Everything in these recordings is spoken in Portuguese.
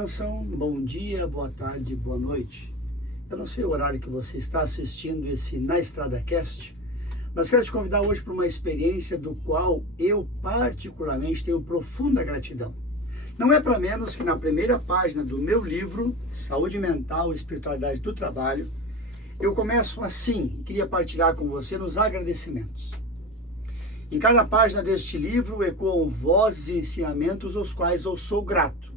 bênção, bom dia, boa tarde, boa noite. Eu não sei o horário que você está assistindo esse Na Estrada Cast, mas quero te convidar hoje para uma experiência do qual eu particularmente tenho profunda gratidão. Não é para menos que na primeira página do meu livro, Saúde Mental e Espiritualidade do Trabalho, eu começo assim, e queria partilhar com você nos agradecimentos. Em cada página deste livro ecoam vozes e ensinamentos aos quais eu sou grato.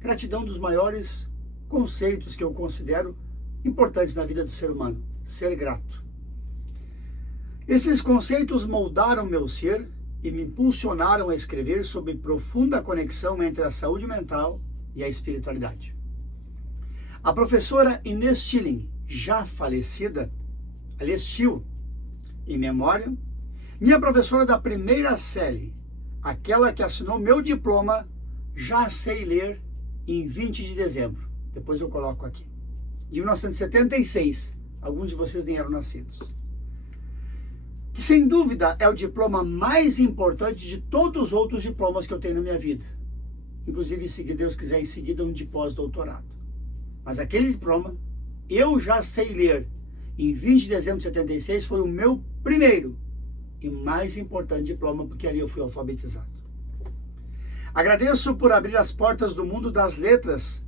Gratidão dos maiores conceitos que eu considero importantes na vida do ser humano, ser grato. Esses conceitos moldaram meu ser e me impulsionaram a escrever sobre profunda conexão entre a saúde mental e a espiritualidade. A professora Inês Schilling, já falecida, aliás, Schill, em memória, minha professora da primeira série, aquela que assinou meu diploma, Já Sei Ler, em 20 de dezembro, depois eu coloco aqui, de 1976, alguns de vocês nem eram nascidos, que sem dúvida é o diploma mais importante de todos os outros diplomas que eu tenho na minha vida, inclusive, se Deus quiser, em seguida um de pós-doutorado. Mas aquele diploma, Eu Já Sei Ler, em 20 de dezembro de 76, foi o meu primeiro e mais importante diploma, porque ali eu fui alfabetizado. Agradeço por abrir as portas do mundo das letras,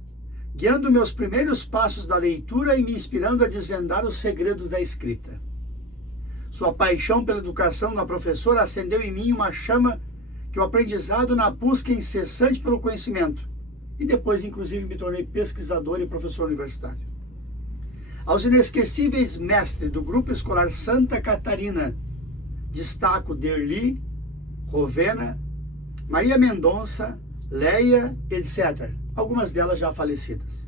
guiando meus primeiros passos da leitura e me inspirando a desvendar os segredos da escrita. Sua paixão pela educação na professora acendeu em mim uma chama que o aprendizado na busca incessante pelo conhecimento, e depois, inclusive, me tornei pesquisador e professor universitário. Aos inesquecíveis mestres do Grupo Escolar Santa Catarina, destaco Derli, Rovena, Maria Mendonça, Leia, etc., algumas delas já falecidas.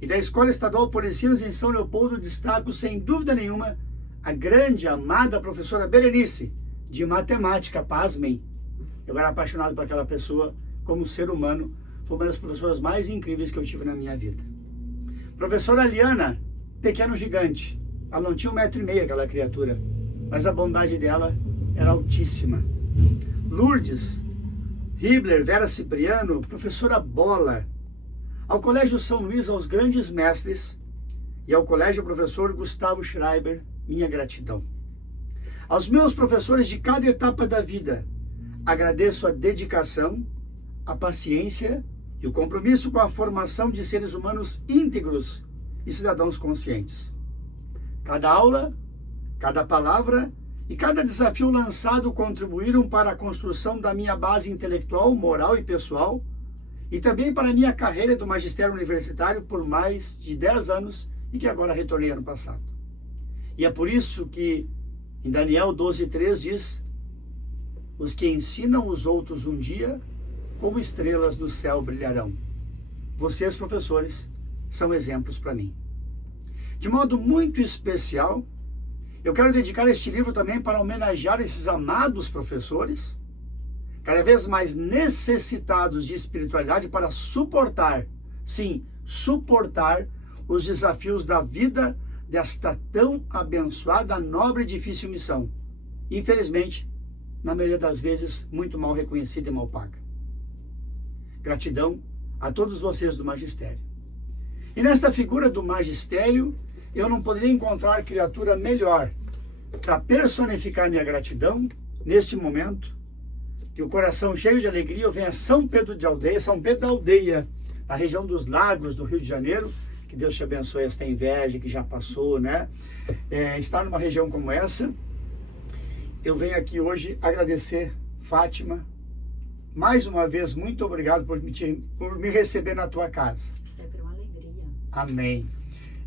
E da Escola Estadual Policinos em São Leopoldo, destaco, sem dúvida nenhuma, a grande, amada professora Berenice, de matemática, pasmem. Eu era apaixonado por aquela pessoa como ser humano, foi uma das professoras mais incríveis que eu tive na minha vida. Professora Liana, pequeno gigante, ela não tinha 1,5 m, aquela criatura, mas a bondade dela era altíssima. Lourdes, Hibler, Vera Cipriano, professora Bola. Ao Colégio São Luís, aos grandes mestres, e ao Colégio Professor Gustavo Schreiber, minha gratidão. Aos meus professores de cada etapa da vida, agradeço a dedicação, a paciência e o compromisso com a formação de seres humanos íntegros e cidadãos conscientes. Cada aula, cada palavra e cada desafio lançado contribuíram para a construção da minha base intelectual, moral e pessoal, e também para a minha carreira do magistério universitário por mais de 10 anos e que agora retornei ano passado. E é por isso que em Daniel 12:3 diz: os que ensinam os outros um dia, como estrelas no céu brilharão. Vocês, professores, são exemplos para mim. De modo muito especial, eu quero dedicar este livro também para homenagear esses amados professores, cada vez mais necessitados de espiritualidade para suportar, sim, suportar os desafios da vida desta tão abençoada, nobre e difícil missão. Infelizmente, na maioria das vezes, muito mal reconhecida e mal paga. Gratidão a todos vocês do magistério. E nesta figura do magistério, eu não poderia encontrar criatura melhor para personificar minha gratidão neste momento, que o coração cheio de alegria eu venho a São Pedro de Aldeia, São Pedro da Aldeia, na região dos Lagos do Rio de Janeiro. Que Deus te abençoe esta inveja que já passou, né? Estar numa região como essa. Eu venho aqui hoje agradecer, Fátima, mais uma vez, muito obrigado por me receber na tua casa. Sempre uma alegria. Amém.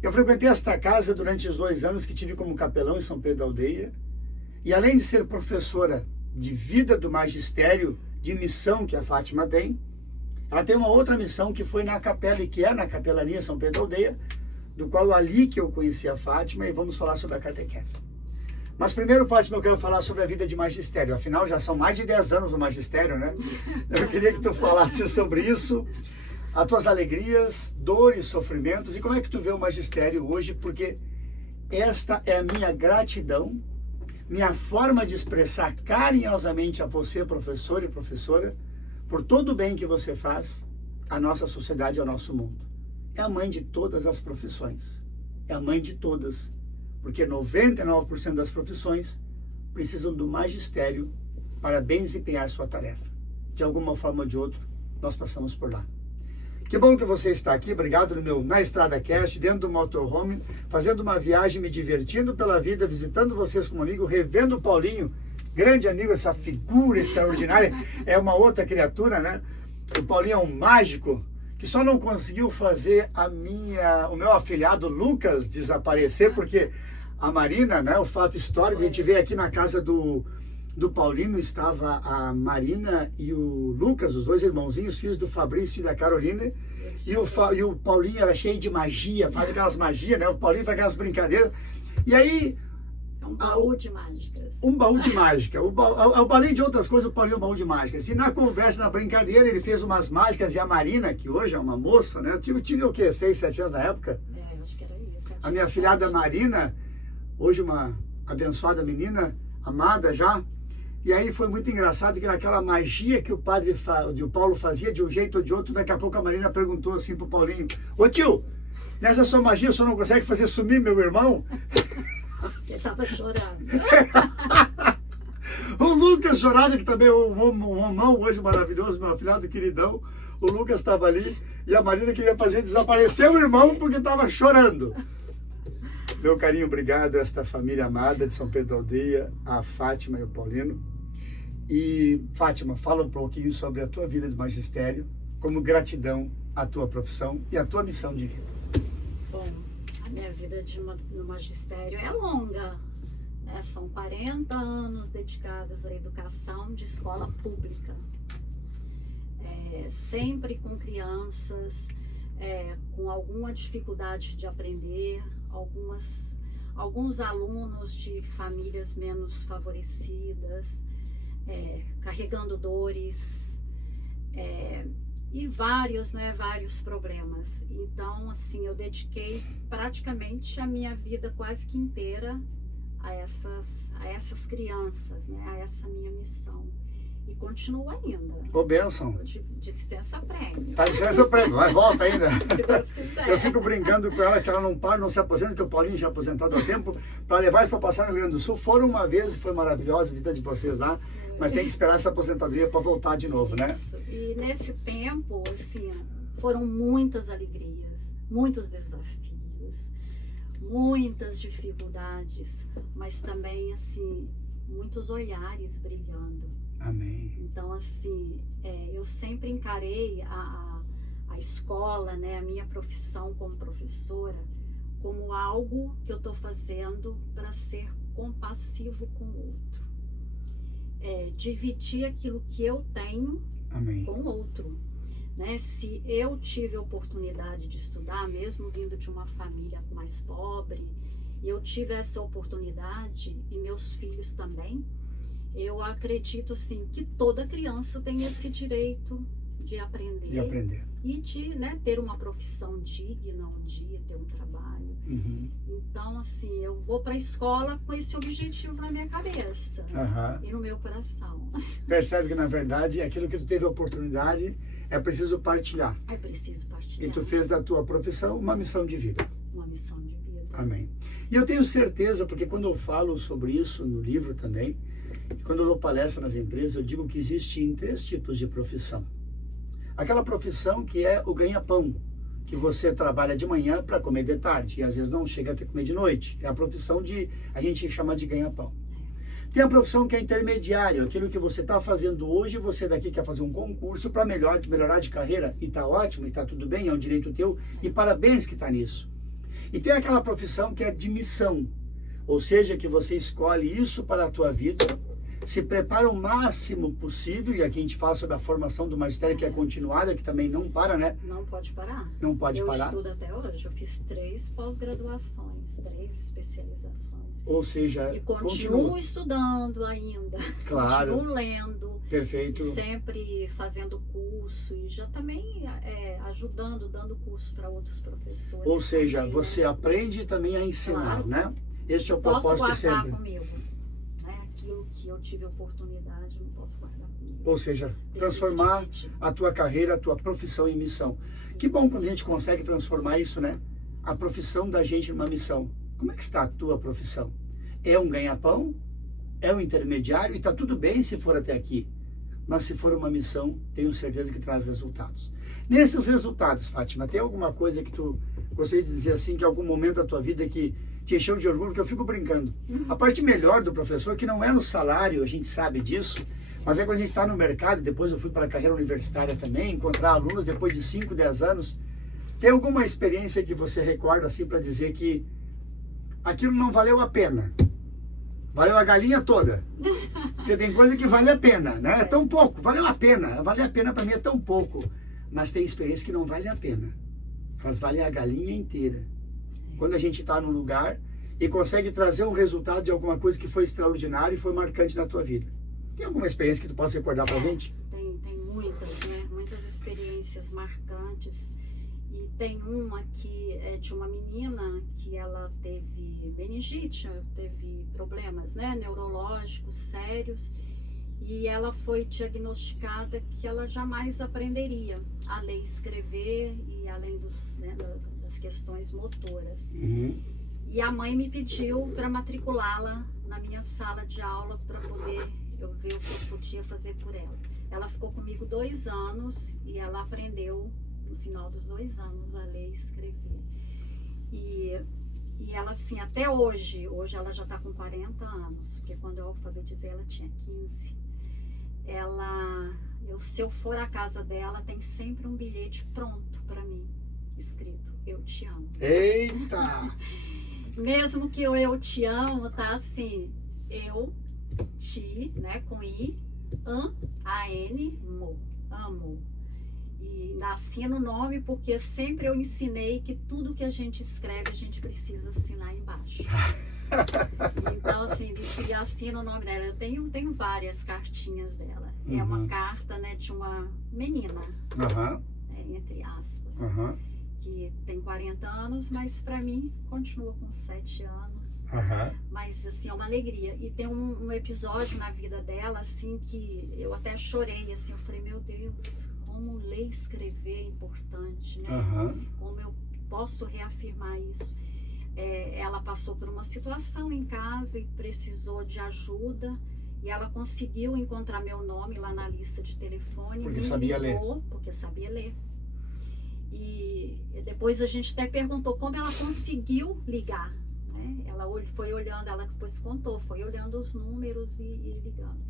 Eu frequentei esta casa durante os 2 anos que tive como capelão em São Pedro da Aldeia, e além de ser professora de vida do magistério, de missão que a Fátima tem, ela tem uma outra missão que foi na capela e que é na capelania São Pedro da Aldeia, do qual ali que eu conheci a Fátima, e vamos falar sobre a catequese. Mas primeiro, Fátima, eu quero falar sobre a vida de magistério. Afinal, já são mais de 10 anos no magistério, né? Eu queria que tu falasse sobre isso, as tuas alegrias, dores, sofrimentos, e como é que tu vê o magistério hoje, porque esta é a minha gratidão, minha forma de expressar carinhosamente a você, professor e professora, por todo o bem que você faz, a nossa sociedade e ao nosso mundo. É a mãe de todas as profissões. É a mãe de todas. Porque 99% das profissões precisam do magistério para bem desempenhar sua tarefa. De alguma forma ou de outra, nós passamos por lá. Que bom que você está aqui, obrigado no meu Na Estrada Cast, dentro do motorhome, fazendo uma viagem, me divertindo pela vida, visitando vocês como amigo, revendo o Paulinho, grande amigo, essa figura extraordinária, é uma outra criatura, né? O Paulinho é um mágico, que só não conseguiu fazer o meu afilhado Lucas desaparecer, porque a Marina, né, o fato histórico, a gente veio aqui na casa do Paulinho, estava a Marina e o Lucas, os dois irmãozinhos, filhos do Fabrício e da Carolina, e o Paulinho era cheio de magia, faz aquelas magias, né? O Paulinho faz aquelas brincadeiras, e aí... É um baú de mágicas. Um baú de mágica. Além de outras coisas, o Paulinho é um baú de mágicas. E na conversa, na brincadeira, ele fez umas mágicas, e a Marina, que hoje é uma moça, né? Eu tive o quê? 6, 7 anos na época? É, acho que era isso. A minha afilhada Marina, hoje uma abençoada menina, amada já. E aí foi muito engraçado que naquela magia que o Paulo fazia de um jeito ou de outro, daqui a pouco a Marina perguntou assim pro Paulinho: ô tio, nessa sua magia o senhor não consegue fazer sumir meu irmão? Ele estava chorando. O Lucas chorado, que também é um homão hoje maravilhoso, meu afilhado queridão. O Lucas estava ali e a Marina queria fazer desaparecer o irmão porque estava chorando. Meu carinho, obrigado a esta família amada de São Pedro da Aldeia, a Fátima e o Paulino. E Fátima, fala um pouquinho sobre a tua vida de magistério, como gratidão à tua profissão e à tua missão de vida. Bom, a minha vida no magistério é longa, né? São 40 anos dedicados à educação de escola pública. Sempre com crianças, com alguma dificuldade de aprender, alguns alunos de famílias menos favorecidas, carregando dores, e vários problemas. Então, assim, eu dediquei praticamente a minha vida quase que inteira a essas crianças, né? A essa minha missão. E continuo ainda. Ô, bênção. De licença prêmio. Tá licença prêmio, mas volta ainda. Se Deus quiser. Eu fico brincando com ela que ela não para, não se aposenta, que o Paulinho já é aposentado há tempo, para levar isso para passar no Rio Grande do Sul. Foram uma vez e foi maravilhosa a vida de vocês lá, mas tem que esperar essa aposentadoria para voltar de novo, né? Isso. E nesse tempo, assim, foram muitas alegrias, muitos desafios, muitas dificuldades, mas também, assim, muitos olhares brilhando. Amém. Então, assim, eu sempre encarei a escola, né, a minha profissão como professora, como algo que eu estou fazendo para ser compassivo com o outro. Dividir aquilo que eu tenho Amém. com o outro. Né? Se eu tive a oportunidade de estudar, mesmo vindo de uma família mais pobre, e eu tive essa oportunidade, e meus filhos também, eu acredito, assim, que toda criança tem esse direito de aprender. E de, né, ter uma profissão digna um dia, ter um trabalho. Uhum. Então, assim, eu vou para a escola com esse objetivo na minha cabeça e no meu coração. Percebe que, na verdade, aquilo que tu teve a oportunidade é preciso partilhar. É preciso partilhar. E tu fez da tua profissão uma missão de vida. Uma missão de vida. Amém. E eu tenho certeza, porque quando eu falo sobre isso no livro também, e quando eu dou palestra nas empresas, eu digo que existem 3 tipos de profissão. Aquela profissão que é o ganha-pão, que você trabalha de manhã para comer de tarde, e às vezes não chega a ter que comer de noite. É a profissão a gente chama de ganha-pão. Tem a profissão que é intermediária, aquilo que você está fazendo hoje, você daqui quer fazer um concurso para melhorar de carreira, e está ótimo, e está tudo bem, é um direito teu, e parabéns que está nisso. E tem aquela profissão que é de missão, ou seja, que você escolhe isso para a tua vida, se prepara o máximo possível, e aqui a gente fala sobre a formação do magistério, que é continuada, que também não para, né? Não pode parar. Não pode parar. Eu estudo até hoje, eu fiz 3 pós-graduações, 3 especializações. Ou seja, e continuo estudando ainda. Claro. Continuo lendo. Perfeito. Sempre fazendo curso e já também ajudando, dando curso para outros professores. Ou seja, também, você aprende também a ensinar, claro. né? Este é o propósito sempre. Posso guardar comigo, né? Aquilo que eu tive a oportunidade, não posso guardar comigo. Ou seja, Preciso transformar dividir. a tua carreira, a tua profissão em missão. Que bom quando a gente consegue transformar isso, né? A profissão da gente numa missão. Como é que está a tua profissão? É um ganha-pão? É um intermediário? E está tudo bem se for até aqui. Mas se for uma missão, tenho certeza que traz resultados. Nesses resultados, Fátima, tem alguma coisa que tu gostaria de dizer assim, que em algum momento da tua vida que te encheu de orgulho? Que eu fico brincando. A parte melhor do professor, que não é no salário, a gente sabe disso, mas é quando a gente está no mercado. Depois eu fui para a carreira universitária também, encontrar alunos depois de 5, 10 anos. Tem alguma experiência que você recorda assim para dizer que aquilo não valeu a pena? Valeu a galinha toda. Porque tem coisa que vale a pena, né? É tão pouco, valeu a pena. Vale a pena para mim é tão pouco. Mas tem experiência que não vale a pena. Mas vale a galinha inteira. Quando a gente está num lugar e consegue trazer um resultado de alguma coisa que foi extraordinário e foi marcante na tua vida. Tem alguma experiência que tu possa recordar pra gente? Tem muitas, né? Muitas experiências marcantes. E tem uma que é de uma menina que ela teve meningite, teve problemas, né, neurológicos sérios, e ela foi diagnosticada que ela jamais aprenderia a ler e escrever, e além né, das questões motoras. E a mãe me pediu para matriculá-la na minha sala de aula para poder eu ver o que eu podia fazer por ela. Ela ficou comigo 2 anos e ela aprendeu no final dos 2 anos a ler e escrever. E ela assim, até hoje ela já está com 40 anos, porque quando eu alfabetizei ela tinha 15. Se eu for à casa dela, tem sempre um bilhete pronto para mim, escrito, eu te amo. Eita! Mesmo que eu te amo, tá assim, eu te, né, com I, A-N, amo. E nasci no nome porque sempre eu ensinei que tudo que a gente escreve, a gente precisa assinar embaixo. Então, assim, e assina o nome dela. Eu tenho várias cartinhas dela. É uma carta, né, de uma menina, entre aspas, que tem 40 anos, mas pra mim continua com 7 anos. Mas, assim, é uma alegria. E tem um episódio na vida dela, assim, que eu até chorei, assim, eu falei, meu Deus, como ler e escrever é importante, né? Como eu posso reafirmar isso? Ela passou por uma situação em casa e precisou de ajuda, e ela conseguiu encontrar meu nome lá na lista de telefone. Porque sabia ler. Porque sabia ler. E depois a gente até perguntou como ela conseguiu ligar, né? Ela foi olhando, ela depois contou, foi olhando os números e ligando.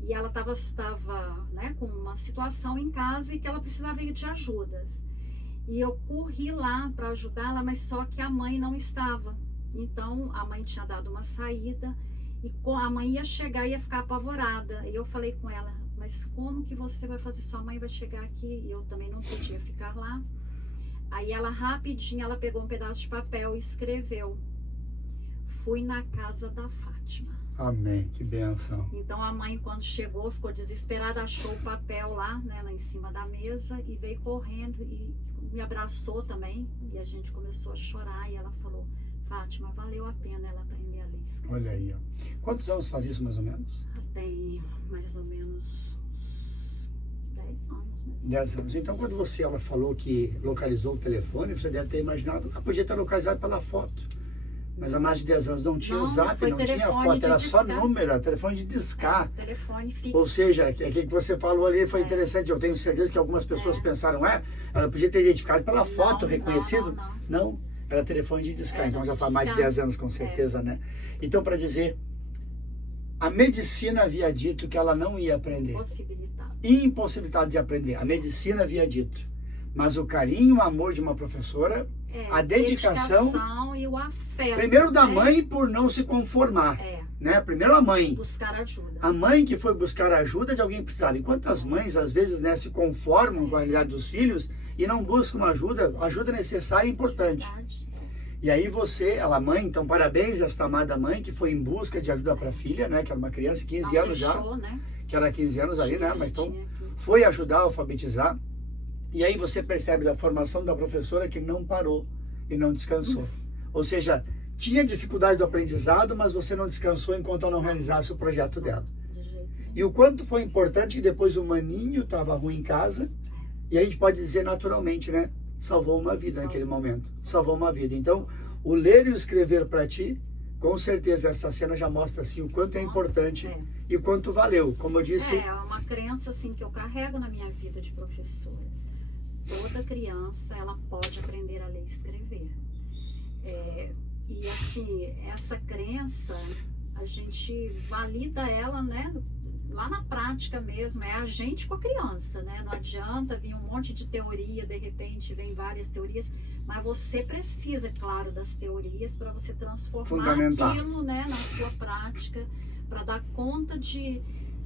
E ela estava, né, com uma situação em casa e que ela precisava de ajudas. E eu corri lá para ajudá-la, mas só que a mãe não estava. Então a mãe tinha dado uma saída e a mãe ia chegar e ia ficar apavorada. E eu falei com ela, mas como que você vai fazer? Sua mãe vai chegar aqui e eu também não podia ficar lá. Aí ela rapidinho, ela pegou um pedaço de papel e escreveu: fui na casa da Fátima. Amém, que bênção. Então a mãe, quando chegou, ficou desesperada, achou o papel lá, né, lá em cima da mesa e veio correndo e me abraçou também. E a gente começou a chorar e ela falou: Fátima, valeu a pena ela aprender a ler e escrever. Olha aí, ó. Quantos anos faz isso, mais ou menos? Tem mais ou menos uns 10 anos mesmo. 10 anos. Então, quando ela falou que localizou o telefone, você deve ter imaginado, podia estar localizado pela foto. Mas há mais de 10 anos não tinha o zap, não tinha foto, era só número, era telefone de discar. Telefone fixo. Ou seja, aquilo que você falou ali foi interessante. Eu tenho certeza que algumas pessoas pensaram, ela podia ter identificado pela foto, reconhecido. Não, era telefone de discar. Então já faz mais de 10 anos, com certeza, né? Então, para dizer, a medicina havia dito que ela não ia aprender. Impossibilitada de aprender. A medicina havia dito. Mas o carinho, o amor de uma professora, a dedicação e o afeto. Primeiro da mãe por não se conformar. Né? Primeiro a mãe. Buscar ajuda. A mãe que foi buscar ajuda de alguém que precisava. Enquanto as mães, às vezes, né, se conformam com a realidade dos filhos e não buscam ajuda necessária e importante. E aí mãe, então parabéns a esta amada mãe que foi em busca de ajuda para a filha, né? Que era uma criança, 15 anos já. Né? Que era 15 anos ali, né? Mas então foi ajudar a alfabetizar. E aí você percebe da formação da professora que não parou e não descansou. Ou seja, tinha dificuldade do aprendizado, mas você não descansou enquanto ela não realizasse o projeto dela. De jeito nenhum. E o quanto foi importante que depois o maninho estava ruim em casa, e a gente pode dizer naturalmente, né? Salvou uma vida naquele momento. Salvou uma vida. Então, o ler e o escrever para ti, com certeza essa cena já mostra assim o quanto é importante e o quanto valeu. Como eu disse... É uma crença assim que eu carrego na minha vida de professora. Toda criança, ela pode aprender a ler e escrever. E assim, essa crença, a gente valida ela, né, lá na prática mesmo, é a gente com a criança, né? Não adianta vir um monte de teoria, de repente vem várias teorias, mas você precisa, claro, das teorias para você transformar aquilo, né, na sua prática, para dar conta de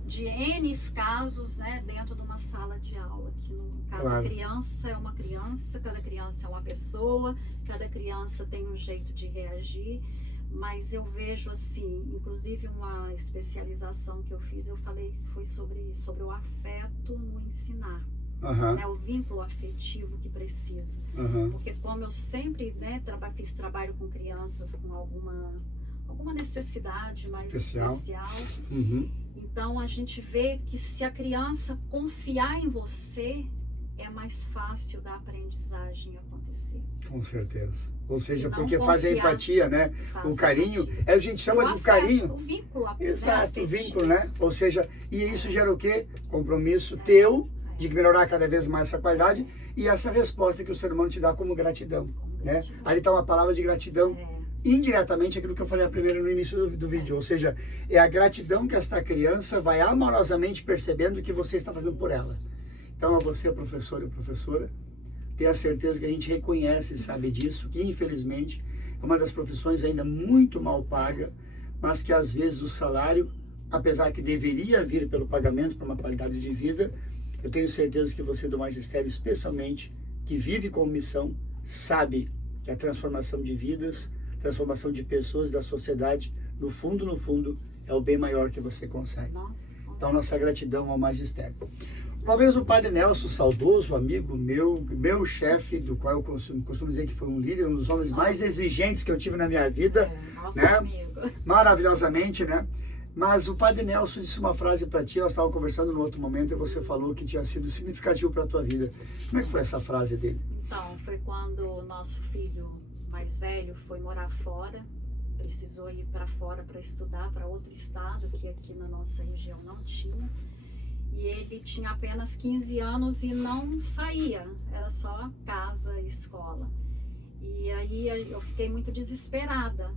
N casos, né, dentro de uma sala de aula, que cada criança é uma criança, cada criança é uma pessoa, cada criança tem um jeito de reagir, mas eu vejo assim, inclusive uma especialização que eu fiz, foi sobre o afeto no ensinar, né, o vínculo afetivo que precisa, porque como eu sempre, né, fiz trabalho com crianças com alguma necessidade mais especial. Então a gente vê que se a criança confiar em você, é mais fácil da aprendizagem acontecer. Com certeza. Ou seja, porque faz a empatia, né? O carinho, a gente chama de carinho. O vínculo. Exato, o vínculo, né? Ou seja, e isso gera o quê? Compromisso teu de melhorar cada vez mais essa qualidade e essa resposta que o ser humano te dá como gratidão, né? Ali está uma palavra de gratidão. Indiretamente aquilo que eu falei primeiro no início do vídeo, ou seja, é a gratidão que esta criança vai amorosamente percebendo que você está fazendo por ela. Então, a você, professor e professora, tenha certeza que a gente reconhece e sabe disso, que infelizmente é uma das profissões ainda muito mal paga, mas que às vezes o salário, apesar que deveria vir pelo pagamento para uma qualidade de vida, eu tenho certeza que você do magistério, especialmente, que vive com missão, sabe que a transformação de vidas, transformação de pessoas da sociedade, no fundo, é o bem maior que você consegue. Então, nossa gratidão ao magistério. Uma vez o padre Nelson, saudoso amigo meu chefe, do qual eu costumo dizer que foi um líder, um dos homens mais exigentes que eu tive na minha vida, né? Amigo. Maravilhosamente, né? Mas o padre Nelson disse uma frase para ti, nós estávamos conversando no outro momento e você falou que tinha sido significativo para a tua vida. Como é que foi essa frase dele? Então, foi quando o nosso filho mais velho foi morar fora, precisou ir para fora para estudar, para outro estado, que aqui na nossa região não tinha. E ele tinha apenas 15 anos e não saía, era só casa e escola. E aí eu fiquei muito desesperada,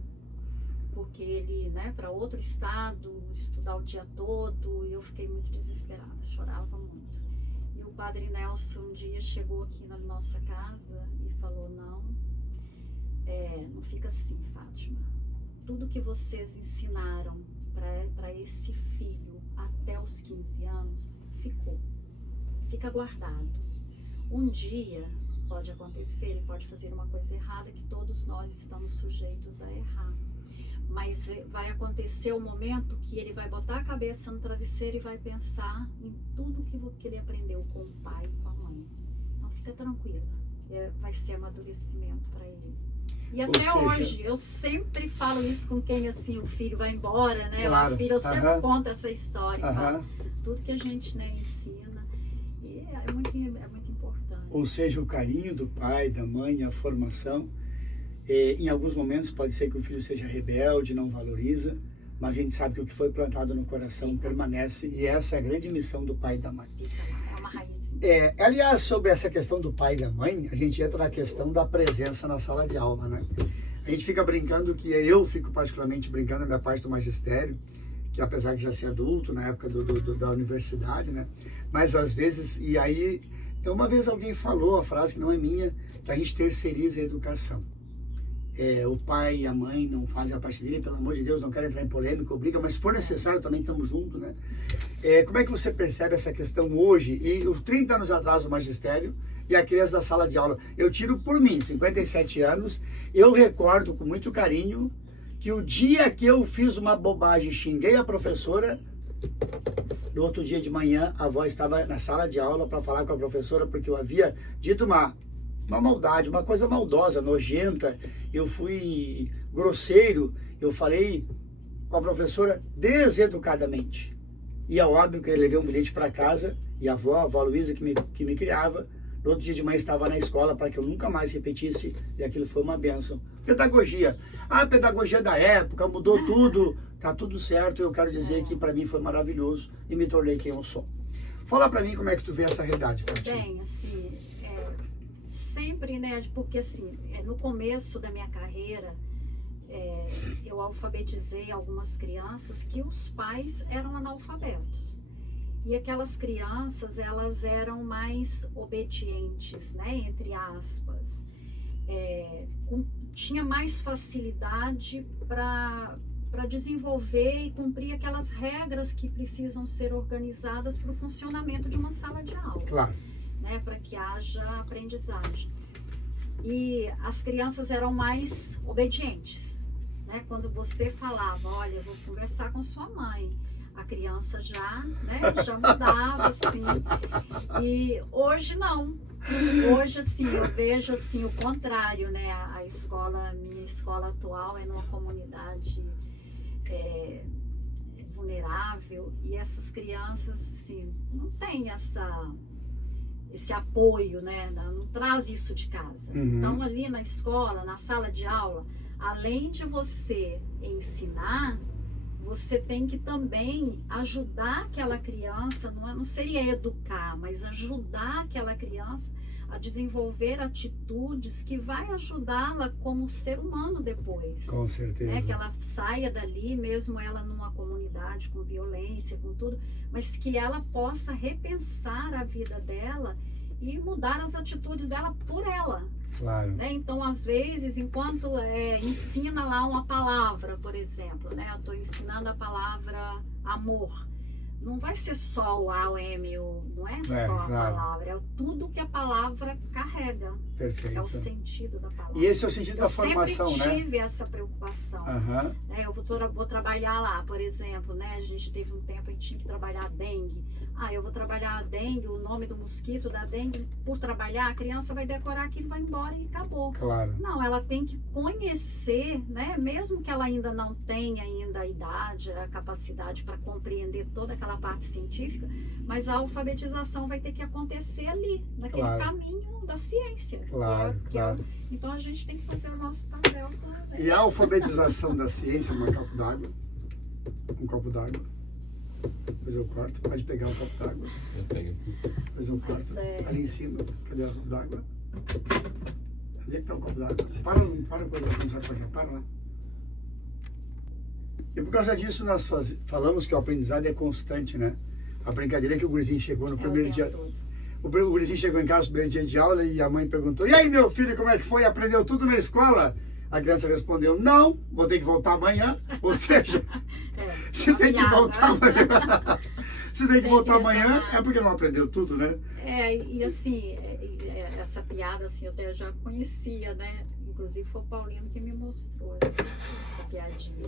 porque ele, né, para outro estado, estudar o dia todo, e eu fiquei muito desesperada, chorava muito. E o padre Nelson um dia chegou aqui na nossa casa e falou, não fica assim, Fátima. Tudo que vocês ensinaram para esse filho até os 15 anos, fica guardado. Um dia pode acontecer, ele pode fazer uma coisa errada, que todos nós estamos sujeitos a errar. Mas vai acontecer o momento que ele vai botar a cabeça no travesseiro e vai pensar em tudo que ele aprendeu com o pai e com a mãe. Então fica tranquila, vai ser amadurecimento para ele. E até hoje, eu sempre falo isso com quem assim o filho vai embora, né? Claro. A filha, eu sempre conto essa história, falo, tudo que a gente, né, ensina, e é muito importante. Ou seja, o carinho do pai, da mãe, a formação, em alguns momentos pode ser que o filho seja rebelde, não valoriza, mas a gente sabe que o que foi plantado no coração permanece, e essa é a grande missão do pai e da mãe. É uma raizinha. Aliás, sobre essa questão do pai e da mãe, a gente entra na questão da presença na sala de aula, né? A gente fica brincando, eu fico particularmente brincando na minha parte do magistério, que apesar de já ser adulto, na época da universidade, né? Mas às vezes, e aí, uma vez alguém falou, a frase que não é minha, que a gente terceiriza a educação. O pai e a mãe não fazem a parte dele, pelo amor de Deus, não quero entrar em polêmica ou briga, mas se for necessário também estamos juntos, né? Como é que você percebe essa questão hoje, e os 30 anos atrás do magistério, e a criança da sala de aula? Eu tiro por mim, 57 anos, eu recordo com muito carinho que o dia que eu fiz uma bobagem, xinguei a professora, no outro dia de manhã a avó estava na sala de aula para falar com a professora, porque eu havia dito uma uma maldade, uma coisa maldosa, nojenta. Eu fui grosseiro, eu falei com a professora deseducadamente. E é óbvio que eu levei um bilhete para casa, e a avó Luísa, que me criava, no outro dia de manhã estava na escola para que eu nunca mais repetisse, e aquilo foi uma bênção. Pedagogia. A pedagogia da época mudou tudo, tá tudo certo. Eu quero dizer que para mim foi maravilhoso e me tornei quem eu sou. Fala para mim como é que tu vê essa realidade, Fátima. Bem, assim, sempre, né, porque assim, no começo da minha carreira, eu alfabetizei algumas crianças que os pais eram analfabetos. E aquelas crianças, elas eram mais obedientes, né, entre aspas. Tinha mais facilidade para desenvolver e cumprir aquelas regras que precisam ser organizadas para o funcionamento de uma sala de aula. Claro. Né, para que haja aprendizagem. E as crianças eram mais obedientes. Né? Quando você falava, olha, eu vou conversar com sua mãe, a criança já mudava, assim. E hoje não. Hoje, assim, eu vejo assim, o contrário, né? Minha escola atual é numa comunidade vulnerável, e essas crianças, assim, não têm esse apoio, né? Não traz isso de casa. Uhum. Então, ali na escola, na sala de aula, além de você ensinar, você tem que também ajudar aquela criança, não seria educar, mas ajudar aquela criança a desenvolver atitudes que vai ajudá-la como ser humano depois. Com certeza. Né? Que ela saia dali, mesmo ela numa comunidade com violência, com tudo, mas que ela possa repensar a vida dela e mudar as atitudes dela por ela. Claro. Né? Então, às vezes, enquanto ensina lá uma palavra, por exemplo, né? Eu estou ensinando a palavra amor. Não vai ser só o A, o M, não é só a palavra, é tudo que a palavra carrega. Perfeito. É o sentido da palavra. E esse é o sentido da formação, né? Eu sempre tive essa preocupação. Uhum. Né? Eu vou trabalhar lá, por exemplo, né? A gente teve um tempo em que tinha que trabalhar dengue. Eu vou trabalhar a dengue, o nome do mosquito da dengue. Por trabalhar, a criança vai decorar aquilo, vai embora e acabou. Claro. Não, ela tem que conhecer, né? Mesmo que ela ainda não tenha a idade, a capacidade para compreender toda aquela parte científica, mas a alfabetização vai ter que acontecer ali, naquele caminho da ciência. Claro, claro. Então a gente tem que fazer o nosso papel também. E a alfabetização da ciência, um copo d'água. Um copo d'água. Depois eu corto. Pode pegar o copo d'água. Eu pego aqui. Depois eu corto. Ali em cima. Cadê o copo d'água? Onde é que está o copo d'água? Para quando eu começar a cortar. Para lá. E por causa disso nós falamos que o aprendizado é constante, né? A brincadeira é que o gurizinho chegou no primeiro dia. O gurizinho chegou em casa no primeiro dia de aula e a mãe perguntou: e aí, meu filho, como é que foi? Aprendeu tudo na escola? A criança respondeu: não, vou ter que voltar amanhã. Ou seja, se tem que voltar amanhã. Se tem que voltar amanhã, é porque não aprendeu tudo, né? E assim, essa piada assim, eu já conhecia, né? Inclusive foi o Paulino que me mostrou essa piadinha.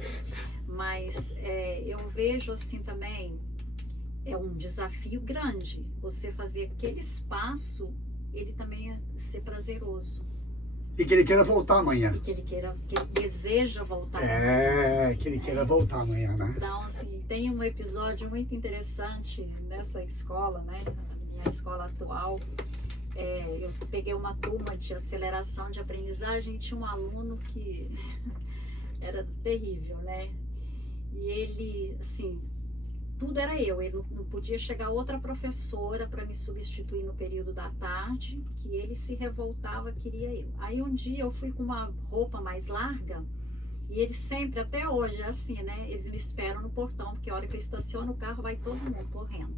Mas eu vejo assim também, é um desafio grande você fazer aquele espaço, ele também ser prazeroso. E que ele queira voltar amanhã. E que ele deseja voltar amanhã. Que ele queira voltar amanhã, né? Então, assim, tem um episódio muito interessante nessa escola, né? Na minha escola atual. Eu peguei uma turma de aceleração de aprendizagem e tinha um aluno que era terrível, né? E ele, assim, tudo era eu. Ele não podia chegar outra professora para me substituir no período da tarde, que ele se revoltava, queria eu. Aí um dia eu fui com uma roupa mais larga e ele sempre, até hoje, é assim, né? Eles me esperam no portão, porque a hora que eu estaciono o carro vai todo mundo correndo.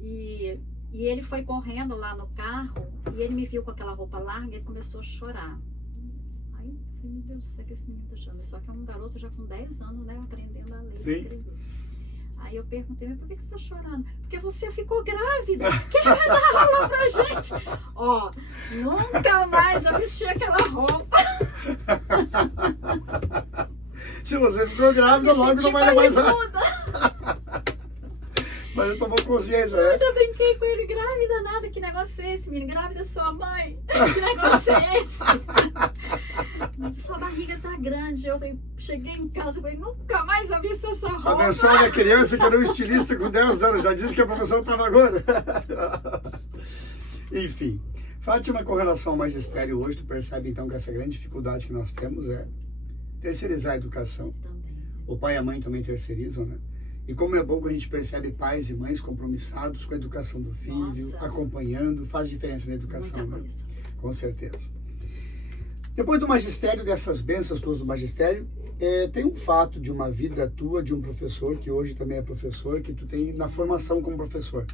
E ele foi correndo lá no carro e ele me viu com aquela roupa larga e ele começou a chorar. Aí eu falei, meu Deus, o que esse menino tá chorando? Só que é um garoto já com 10 anos, né? Aprendendo a ler e escrever. Aí eu perguntei, mas por que você tá chorando? Porque você ficou grávida. Quem vai dar aula pra gente? Nunca mais eu vesti aquela roupa. Se você ficou grávida, logo não vai mais nada. Mas eu tomou consciência, né? Eu já brinquei com ele, grávida nada, que negócio é esse, menino? Grávida é sua mãe. Que negócio é esse? Sua barriga tá grande. Eu cheguei em casa e falei, nunca mais eu vi essa roupa. Abençoada criança que era um estilista com 10 anos. Já disse que a professora estava gorda. Enfim. Fátima, com relação ao magistério hoje, tu percebe então que essa grande dificuldade que nós temos é terceirizar a educação. Também. O pai e a mãe também terceirizam, né? E como é bom que a gente percebe pais e mães compromissados com a educação do filho, Nossa. acompanhando, faz diferença na educação, Muita né? coisa. Com certeza. Depois do magistério, dessas bênçãos todas do magistério, tem um fato de uma vida tua, de um professor, que hoje também é professor, que tu tem na formação como professor.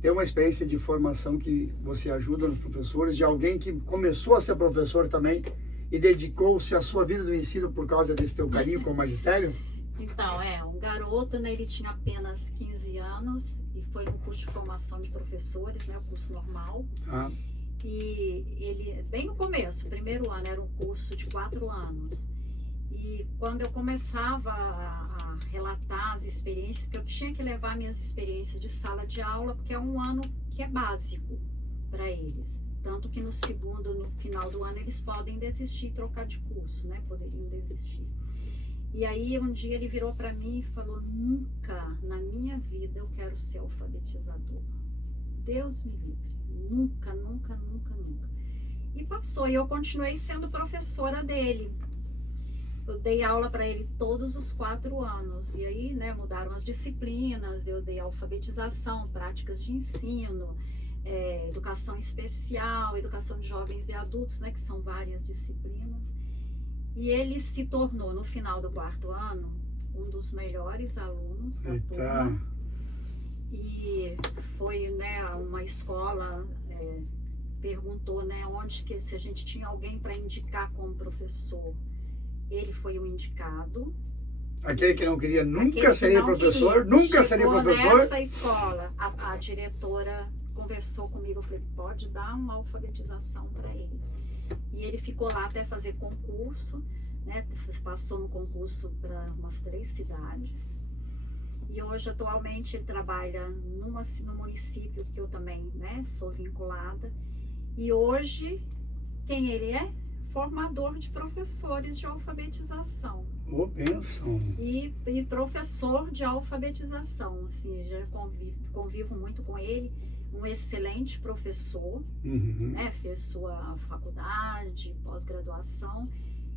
Tem uma experiência de formação que você ajuda nos professores, de alguém que começou a ser professor também e dedicou-se à sua vida do ensino por causa desse teu carinho com o magistério? Então, um garoto, né, ele tinha apenas 15 anos e foi no curso de formação de professores, né, o curso normal. Ah, E ele, bem no começo, primeiro ano, era um curso de 4 anos. E quando eu começava a relatar as experiências, que eu tinha que levar minhas experiências de sala de aula, porque é um ano que é básico para eles. Tanto que no segundo, no final do ano, eles podem desistir e trocar de curso, né? Poderiam desistir. E aí um dia ele virou para mim e falou, nunca na minha vida eu quero ser alfabetizador. Deus me livre. Nunca, nunca, nunca, nunca. E passou, e eu continuei sendo professora dele. Eu dei aula para ele todos os 4 anos. E aí, né, mudaram as disciplinas, eu dei alfabetização, práticas de ensino, educação especial, educação de jovens e adultos, né, que são várias disciplinas. E ele se tornou, no final do 4º ano, um dos melhores alunos da turma. E foi, né, uma escola, perguntou, né, se a gente tinha alguém para indicar como professor. Ele foi o indicado. Aquele que não queria nunca Aquele que seria não professor, queria. nunca seria Chegou professor. nessa escola, a diretora conversou comigo, eu falei, pode dar uma alfabetização para ele. E ele ficou lá até fazer concurso, né, passou no concurso para umas 3 cidades. E hoje, atualmente, ele trabalha no município que eu também, né, sou vinculada. E hoje, quem ele é? Formador de professores de alfabetização. Ô, bênção. E professor de alfabetização. Assim, já convivo muito com ele. Um excelente professor, Uhum. né, fez sua faculdade, pós-graduação.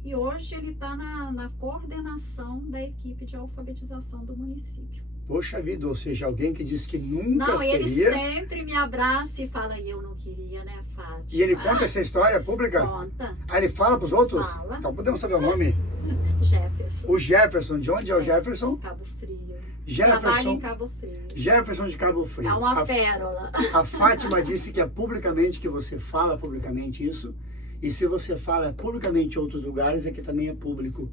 E hoje ele está na coordenação da equipe de alfabetização do município. Poxa vida, ou seja, alguém que disse que nunca Não, seria. ele sempre me abraça e fala, eu não queria, né, Fátima? E ele conta essa história pública? Conta. Ah, ele fala pros outros? Fala. Então podemos saber o nome? Jefferson. O Jefferson, de onde é o Jefferson? Cabo Frio. Trabalha Jefferson. em Cabo Frio. Jefferson de Cabo Frio. É uma pérola. A Fátima disse que é publicamente, que você fala publicamente isso. E se você fala publicamente em outros lugares, aqui também é público.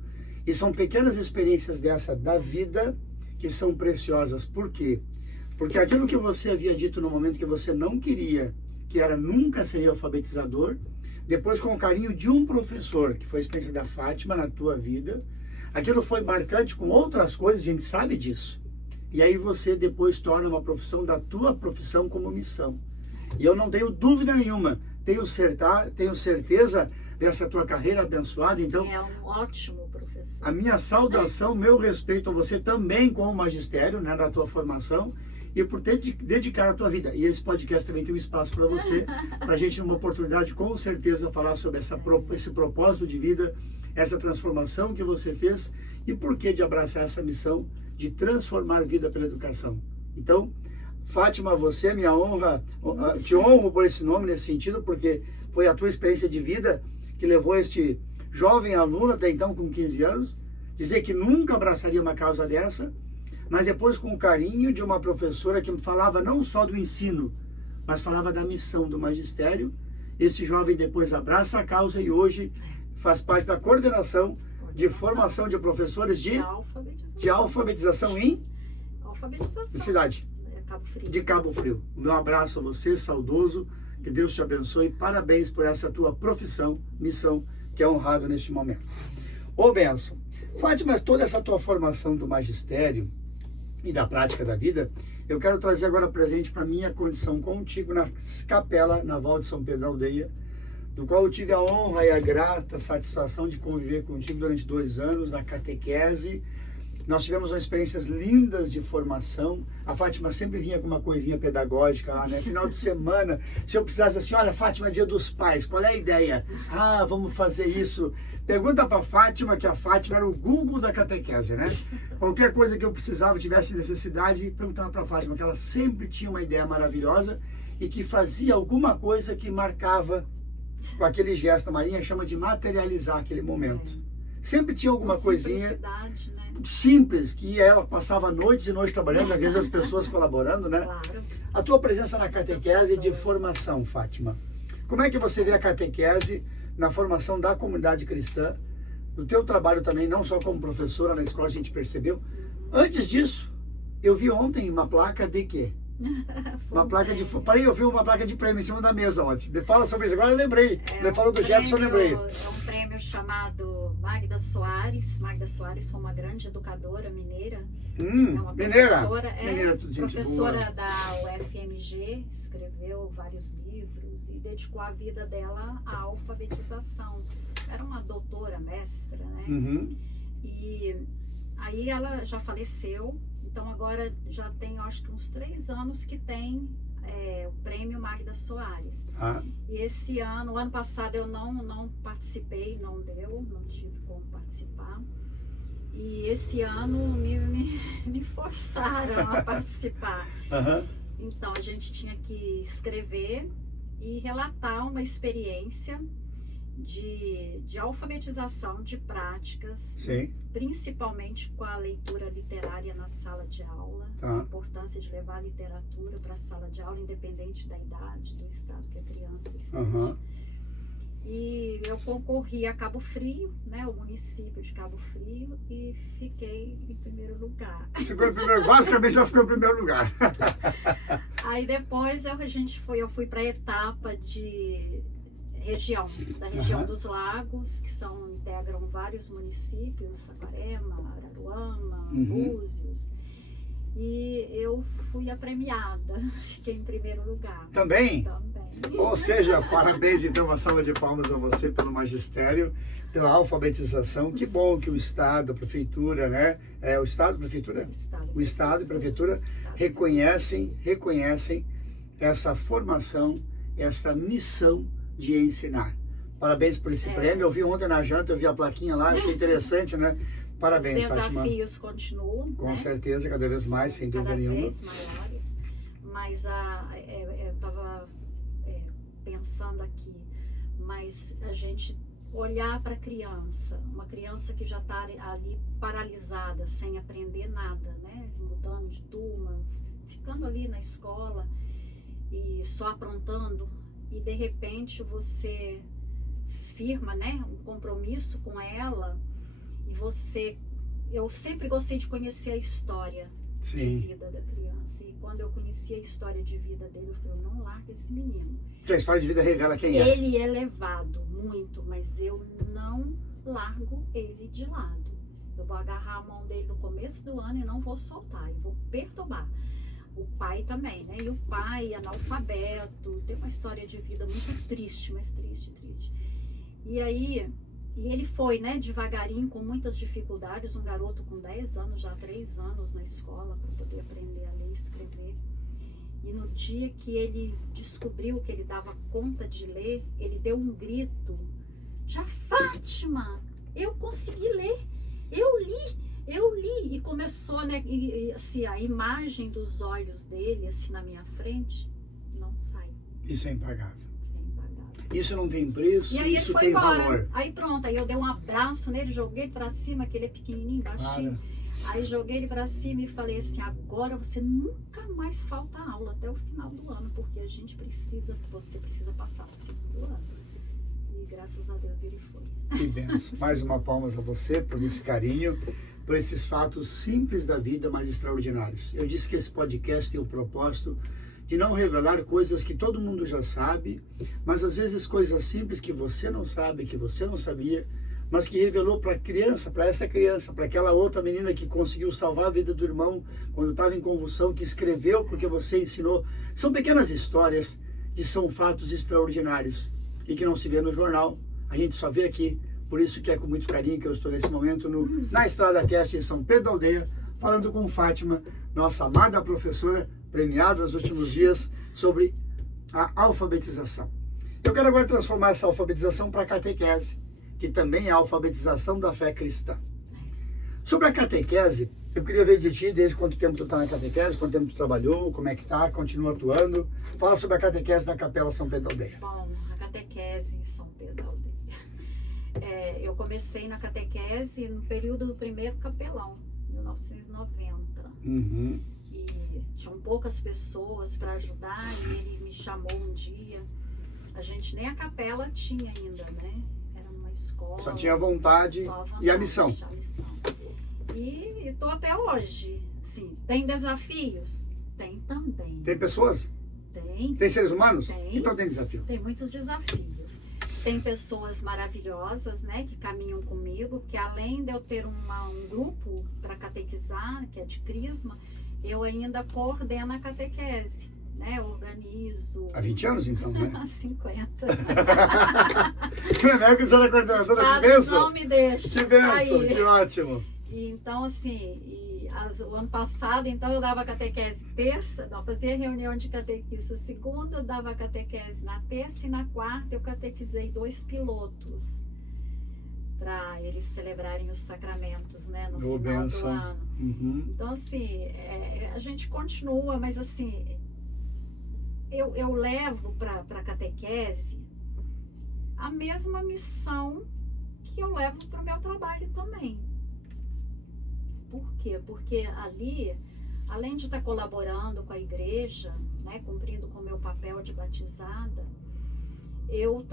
E são pequenas experiências dessa da vida que são preciosas. Por quê? Porque aquilo que você havia dito no momento que você não queria, que era nunca seria alfabetizador, depois com o carinho de um professor, que foi a experiência da Fátima na tua vida, aquilo foi marcante com outras coisas, a gente sabe disso. E aí você depois torna uma profissão da tua profissão como missão. E eu não tenho dúvida nenhuma, tenho certeza dessa tua carreira abençoada. Então, É um ótimo professor. a minha saudação, meu respeito a você também com o magistério, né, na tua formação, e por ter dedicado a tua vida. E esse podcast também tem um espaço para você, para a gente, numa oportunidade, com certeza, falar sobre esse propósito de vida, essa transformação que você fez e por que de abraçar essa missão de transformar vida pela educação. Então, Fátima, você, minha honra, te honro por esse nome nesse sentido, porque foi a tua experiência de vida que levou este jovem aluno, até então com 15 anos, dizer que nunca abraçaria uma causa dessa, mas depois com o carinho de uma professora que falava não só do ensino, mas falava da missão do magistério. Esse jovem depois abraça a causa e hoje faz parte da coordenação de formação de professores de alfabetização em Alfabetização. cidade. Cabo Frio. De Cabo Frio. O meu abraço a você, saudoso, que Deus te abençoe, parabéns por essa tua profissão, missão, que é honrado neste momento. Ô benção, Fátima, toda essa tua formação do magistério e da prática da vida, eu quero trazer agora presente para minha condição contigo na capela naval de São Pedro da Aldeia, do qual eu tive a honra e a grata satisfação de conviver contigo durante 2 anos na catequese. Nós tivemos umas experiências lindas de formação. A Fátima sempre vinha com uma coisinha pedagógica lá, né? Final de semana, se eu precisasse assim, olha, Fátima, dia dos pais, qual é a ideia? Ah, vamos fazer isso. Pergunta para a Fátima, que a Fátima era o Google da catequese, né? Qualquer coisa que eu precisava, tivesse necessidade, perguntava para a Fátima, que ela sempre tinha uma ideia maravilhosa e que fazia alguma coisa que marcava com aquele gesto. A Marinha chama de materializar aquele momento. Sempre tinha alguma coisinha, né, simples, que ela passava noites e noites trabalhando, às vezes as pessoas colaborando, né? Claro. A tua presença na catequese de formação, Fátima. Como é que você vê a catequese na formação da comunidade cristã? No teu trabalho também, não só como professora na escola, a gente percebeu. Antes disso, eu vi ontem uma placa de quê? Uma placa de... Parei, eu vi uma placa de prêmio em cima da mesa ontem. Fala sobre isso, agora eu lembrei. Falou do Jefferson, eu lembrei. É um prêmio chamado Magda Soares. Magda Soares foi uma grande educadora mineira. É uma professora, professora da UFMG, escreveu vários livros e dedicou a vida dela à alfabetização. Era uma doutora, mestra, né? E aí ela já faleceu. Então agora já tem, acho que uns 3 anos que tem o prêmio Magda Soares. E esse ano, o ano passado eu não participei, não tive como participar. E esse ano me forçaram a participar. Então a gente tinha que escrever e relatar uma experiência de alfabetização, de práticas, Sim. Principalmente com a leitura literária na sala de aula, a importância de levar a literatura para a sala de aula, independente da idade, do estado que a criança esteja. E eu concorri a Cabo Frio, né, o município de Cabo Frio, e fiquei em primeiro lugar. Ficou em primeiro, basicamente já ficou em primeiro lugar. Aí depois eu fui para a etapa da região dos lagos, que integram vários municípios, Saquarema, Araruama, Búzios, e eu fui a premiada, fiquei em primeiro lugar. Também? Ou seja, parabéns então, uma salva de palmas a você pelo magistério, pela alfabetização. Que bom que o Estado, a Prefeitura, né? O Estado, a Prefeitura? O Estado e a Prefeitura reconhecem essa formação, essa missão de ensinar. Parabéns por esse prêmio. Eu vi ontem na janta, eu vi a plaquinha lá, achei interessante, né? Parabéns, Fátima. Os desafios continuam. Com certeza, cada vez mais, sem dúvida nenhuma. Cada vez maiores. Mas eu estava pensando aqui, mas a gente olhar para a criança, uma criança que já está ali paralisada, sem aprender nada, né? Mudando de turma, ficando ali na escola e só aprontando. E de repente você firma, né, um compromisso com ela e eu sempre gostei de conhecer a história de vida da criança, e quando eu conheci a história de vida dele, eu falei, eu não largo esse menino. Porque a história de vida revela quem é. Ele é levado muito, mas eu não largo ele de lado. Eu vou agarrar a mão dele no começo do ano e não vou soltar, eu vou perturbar. O pai também, né? E o pai, analfabeto, tem uma história de vida muito triste, mas triste. E aí, ele foi, né, devagarinho, com muitas dificuldades, um garoto com 10 anos, já 3 anos na escola, para poder aprender a ler e escrever. E no dia que ele descobriu que ele dava conta de ler, ele deu um grito: "Tia Fátima, eu consegui ler, eu li!" E começou, né, assim, a imagem dos olhos dele, assim, na minha frente, não sai. Isso é impagável. É impagável. Isso não tem preço, e aí isso ele foi tem embora. valor. Aí pronto, aí eu dei um abraço nele, joguei pra cima, que ele é pequenininho, baixinho. Aí joguei ele pra cima e falei assim, agora você nunca mais falta aula até o final do ano, porque você precisa passar o segundo ano. E graças a Deus ele foi. Que benção. Mais uma palmas a você por esse carinho, por esses fatos simples da vida, mas extraordinários. Eu disse que esse podcast tem o propósito de não revelar coisas que todo mundo já sabe, mas às vezes coisas simples que você não sabe, que você não sabia, mas que revelou para a criança, para essa criança, para aquela outra menina que conseguiu salvar a vida do irmão quando estava em convulsão, que escreveu porque você ensinou. São pequenas histórias que são fatos extraordinários. e que não se vê no jornal. A gente só vê aqui. Por isso que é com muito carinho que eu estou nesse momento na Estrada Cast em São Pedro da Aldeia, falando com Fátima, nossa amada professora, premiada nos últimos dias, sobre a alfabetização. Eu quero agora transformar essa alfabetização para a catequese, que também é a alfabetização da fé cristã. Sobre a catequese, eu queria ver de ti, desde quanto tempo tu está na catequese, quanto tempo tu trabalhou, como é que tá, continua atuando. Fala sobre a catequese da Capela São Pedro da Aldeia. Bom, a catequese em São Pedro da Aldeia. Eu comecei na catequese no período do primeiro capelão, 1990. Uhum. E tinham poucas pessoas para ajudar, e ele me chamou um dia. A gente nem a capela tinha ainda, né? Era uma escola. Só tinha vontade, e a missão. E tô até hoje. Sim, tem desafios? Tem também. Tem pessoas? Tem. Tem seres humanos? Tem. Então tem desafio. Tem muitos desafios. Tem pessoas maravilhosas, né, que caminham comigo, que além de eu ter um grupo para catequizar, que é de Crisma, eu ainda coordeno a catequese, né, organizo... Há 20 anos, então, né? Há 50. Que na época você era coordenadora, que bênção! Não me deixa Que bênção, sair. que ótimo! E, então, assim, o ano passado, então, eu dava catequese terça, não, fazia reunião de catequista segunda, eu dava catequese na terça e na quarta eu catequizei 2 pilotos para eles celebrarem os sacramentos, né, no final bênção. do ano. Uhum. Então, assim, a gente continua, mas, assim, eu levo para a catequese a mesma missão que eu levo para o meu trabalho também. Por quê? Porque ali, além de estar colaborando com a igreja, né, cumprindo com o meu papel de batizada, eu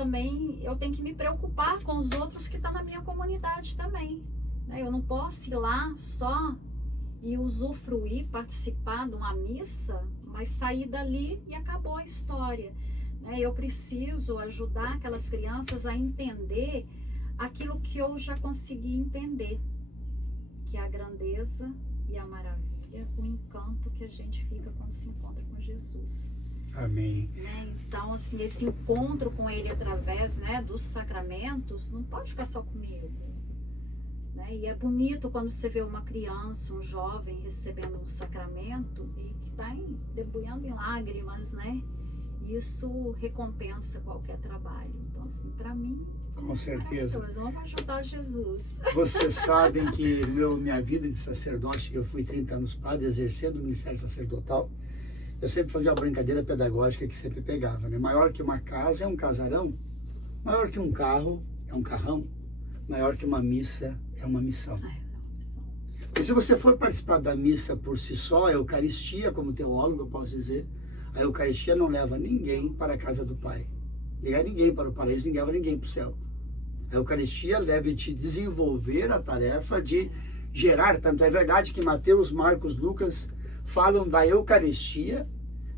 tenho que me preocupar com os outros que estão na minha comunidade também. Né? Eu não posso ir lá só e usufruir, participar de uma missa, mas sair dali e acabou a história. Né? Eu preciso ajudar aquelas crianças a entender aquilo que eu já consegui entender, que é a grandeza e a maravilha, o encanto que a gente fica quando se encontra com Jesus. Amém. Né? Então, assim, esse encontro com Ele através, né, dos sacramentos não pode ficar só comigo. Né? E é bonito quando você vê uma criança, um jovem recebendo um sacramento e que está debulhando em lágrimas, né? Isso recompensa qualquer trabalho. Então, assim, para mim, com certeza. Vamos ajudar Jesus. Vocês sabem que minha vida de sacerdote, que eu fui 30 anos padre, exercendo o ministério sacerdotal, eu sempre fazia uma brincadeira pedagógica que sempre pegava, né? Maior que uma casa é um casarão, maior que um carro é um carrão, maior que uma missa é uma missão. E se você for participar da missa por si só, a Eucaristia, como teólogo eu posso dizer, a Eucaristia não leva ninguém para a casa do Pai. Leva ninguém para o paraíso, ninguém leva ninguém para o céu. A Eucaristia deve te desenvolver a tarefa de gerar, tanto é verdade que Mateus, Marcos, Lucas falam da Eucaristia,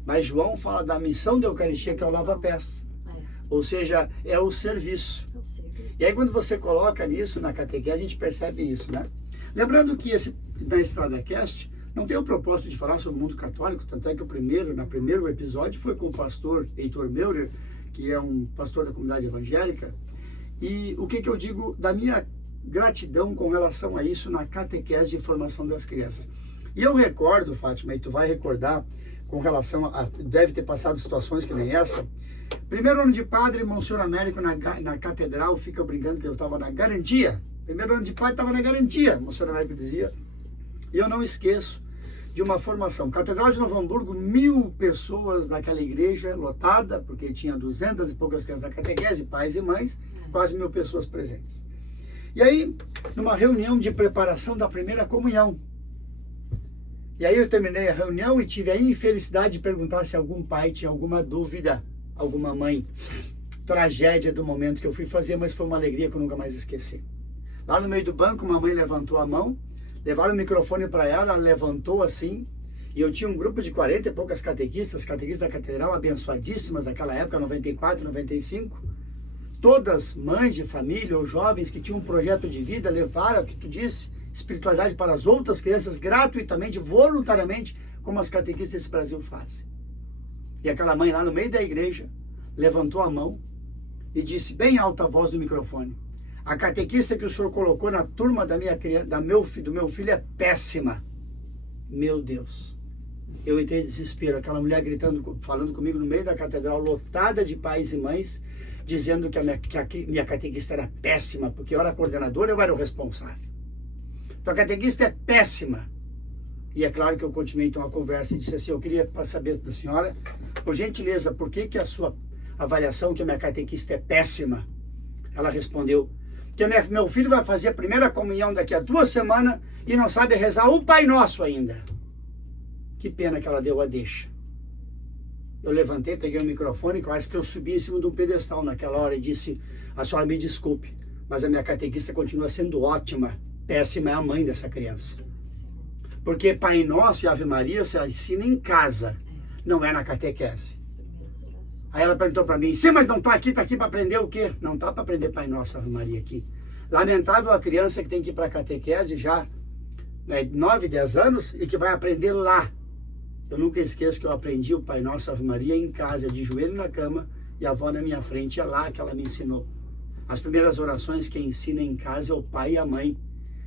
mas João fala da missão da Eucaristia, que é o lava-pés. Ou seja, é o serviço. E aí quando você coloca nisso na catequese, a gente percebe isso, né? Lembrando que na Estrada Cast não tem o propósito de falar sobre o mundo católico, tanto é que no primeiro episódio foi com o pastor Heitor Meurer, que é um pastor da comunidade evangélica, e o que eu digo da minha gratidão com relação a isso na catequese de formação das crianças. E eu recordo, Fátima, e tu vai recordar com relação a... Deve ter passado situações que nem essa. Primeiro ano de padre, Monsenhor Américo na catedral fica brincando que eu estava na garantia. Primeiro ano de padre estava na garantia, Monsenhor Américo dizia. E eu não esqueço de uma formação. Catedral de Novo Hamburgo, 1000 pessoas naquela igreja lotada, porque tinha 200 e poucas crianças da catequese, pais e mães, quase 1000 pessoas presentes. E aí, numa reunião de preparação da primeira comunhão, e aí eu terminei a reunião e tive a infelicidade de perguntar se algum pai tinha alguma dúvida, alguma mãe. Tragédia do momento que eu fui fazer, mas foi uma alegria que eu nunca mais esqueci. Lá no meio do banco, uma mãe levantou a mão, levaram o microfone para ela levantou assim, e eu tinha um grupo de 40 e poucas catequistas da catedral, abençoadíssimas daquela época, 94, 95, todas mães de família ou jovens que tinham um projeto de vida, levaram o que tu disse, espiritualidade para as outras crianças, gratuitamente, voluntariamente, como as catequistas desse Brasil fazem. E aquela mãe lá no meio da igreja, levantou a mão, e disse bem alta a voz do microfone: a catequista que o senhor colocou na turma do meu filho é péssima. Meu Deus. Eu entrei em desespero, aquela mulher gritando, falando comigo no meio da catedral, lotada de pais e mães, dizendo que a minha catequista era péssima, porque eu era a coordenadora, eu era o responsável. Então a catequista é péssima. E é claro que eu continuei então a conversa e disse assim: eu queria saber da senhora, por gentileza, por que a sua avaliação que a minha catequista é péssima? Ela respondeu: porque meu filho vai fazer a primeira comunhão daqui a 2 semanas e não sabe rezar o Pai Nosso ainda. Que pena que ela deu a deixa. Eu levantei, peguei o microfone, que eu acho que eu subi em cima de um pedestal naquela hora e disse: a senhora me desculpe, mas a minha catequista continua sendo ótima. Péssima é a mãe dessa criança. Porque Pai Nosso e Ave Maria se ensina em casa, não é na catequese. Aí ela perguntou para mim: sim, mas não está aqui para aprender o quê? Não está para aprender Pai Nosso e Ave Maria aqui. Lamentável a criança que tem que ir para a catequese já 9, 10 anos e que vai aprender lá. Eu nunca esqueço que eu aprendi o Pai Nosso e Ave Maria em casa, de joelho na cama, e a avó na minha frente. É lá que ela me ensinou. As primeiras orações quem ensina em casa é o pai e a mãe.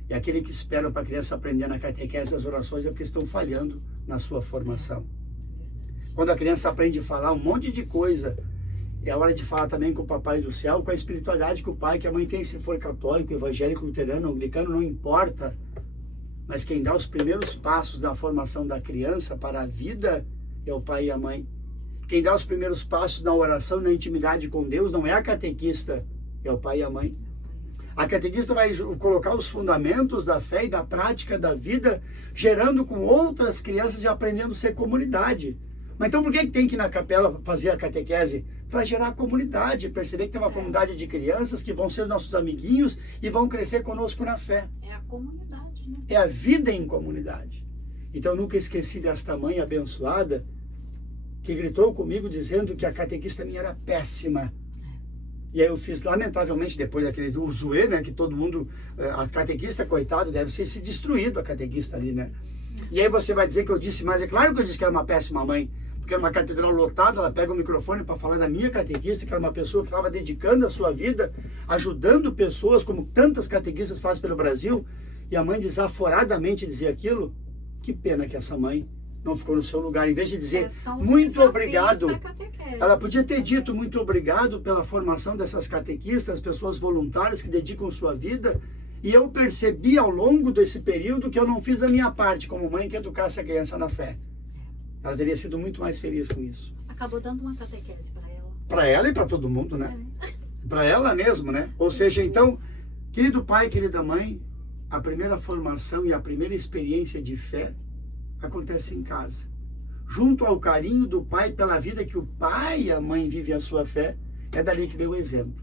E aquele que esperam para a criança aprender na catequese as orações é porque estão falhando na sua formação. Quando a criança aprende a falar um monte de coisa, é hora de falar também com o Papai do Céu, com a espiritualidade que o pai, que a mãe tem, se for católico, evangélico, luterano, anglicano, não importa. Mas quem dá os primeiros passos da formação da criança para a vida é o pai e a mãe. Quem dá os primeiros passos na oração, na intimidade com Deus, não é a catequista, é o pai e a mãe. A catequista vai colocar os fundamentos da fé e da prática da vida, gerando com outras crianças e aprendendo a ser comunidade. Mas então por que tem que ir na capela fazer a catequese? Para gerar comunidade, perceber que tem uma comunidade de crianças que vão ser nossos amiguinhos e vão crescer conosco na fé. É a comunidade, né? É a vida em comunidade. Então eu nunca esqueci desta mãe abençoada que gritou comigo dizendo que a catequista minha era péssima. E aí eu fiz, lamentavelmente, depois daquele zoe, né, que todo mundo, a catequista, coitado, deve ser se destruído a catequista ali, né? E aí você vai dizer que eu disse, mas é claro que eu disse que era uma péssima mãe, porque era uma catedral lotada, ela pega o microfone para falar da minha catequista, que era uma pessoa que estava dedicando a sua vida, ajudando pessoas, como tantas catequistas fazem pelo Brasil, e a mãe desaforadamente dizia aquilo. Que pena que essa mãe não ficou no seu lugar. Em vez de dizer muito obrigado, ela podia ter dito muito obrigado pela formação dessas catequistas, pessoas voluntárias que dedicam sua vida. E eu percebi ao longo desse período que eu não fiz a minha parte como mãe que educasse a criança na fé. Ela teria sido muito mais feliz com isso. Acabou dando uma catequese para ela. Para ela e para todo mundo, né? Para ela mesmo, né? Ou seja, então, querido pai, querida mãe, a primeira formação e a primeira experiência de fé acontece em casa. Junto ao carinho do pai pela vida que o pai e a mãe vivem a sua fé, é dali que vem o exemplo.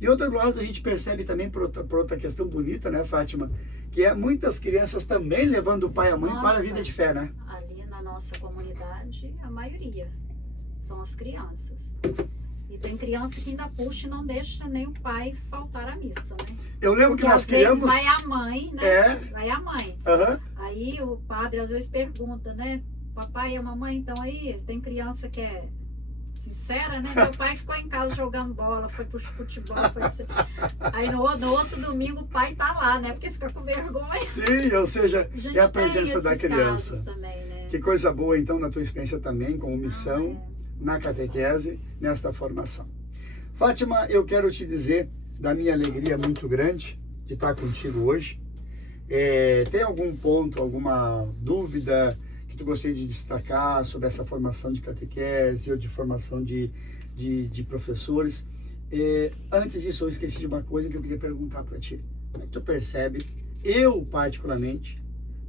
E outro lado a gente percebe também por outra questão bonita, né, Fátima? Que é muitas crianças também levando o pai e a mãe para a vida de fé, né? Ali na nossa comunidade, a maioria são as crianças. E tem criança que ainda puxa e não deixa nem o pai faltar à missa, né? Eu lembro porque que nós criamos... vai a mãe, né? Vai a mãe. Aí o padre às vezes pergunta, né? Papai e a mamãe, então aí tem criança que é sincera, né? Meu pai ficou em casa jogando bola, foi pro futebol, foi assim. Aí no outro domingo o pai tá lá, né? Porque fica com vergonha. Sim, ou seja, é a presença da criança. Também, né? Que coisa boa, então, na tua experiência também, como missão, na catequese, nesta formação. Fátima, eu quero te dizer da minha alegria muito grande de estar contigo hoje. Tem algum ponto, alguma dúvida que tu gostaria de destacar sobre essa formação de catequese ou de formação de professores? Antes disso, eu esqueci de uma coisa que eu queria perguntar para ti. Como é que tu percebe, eu particularmente,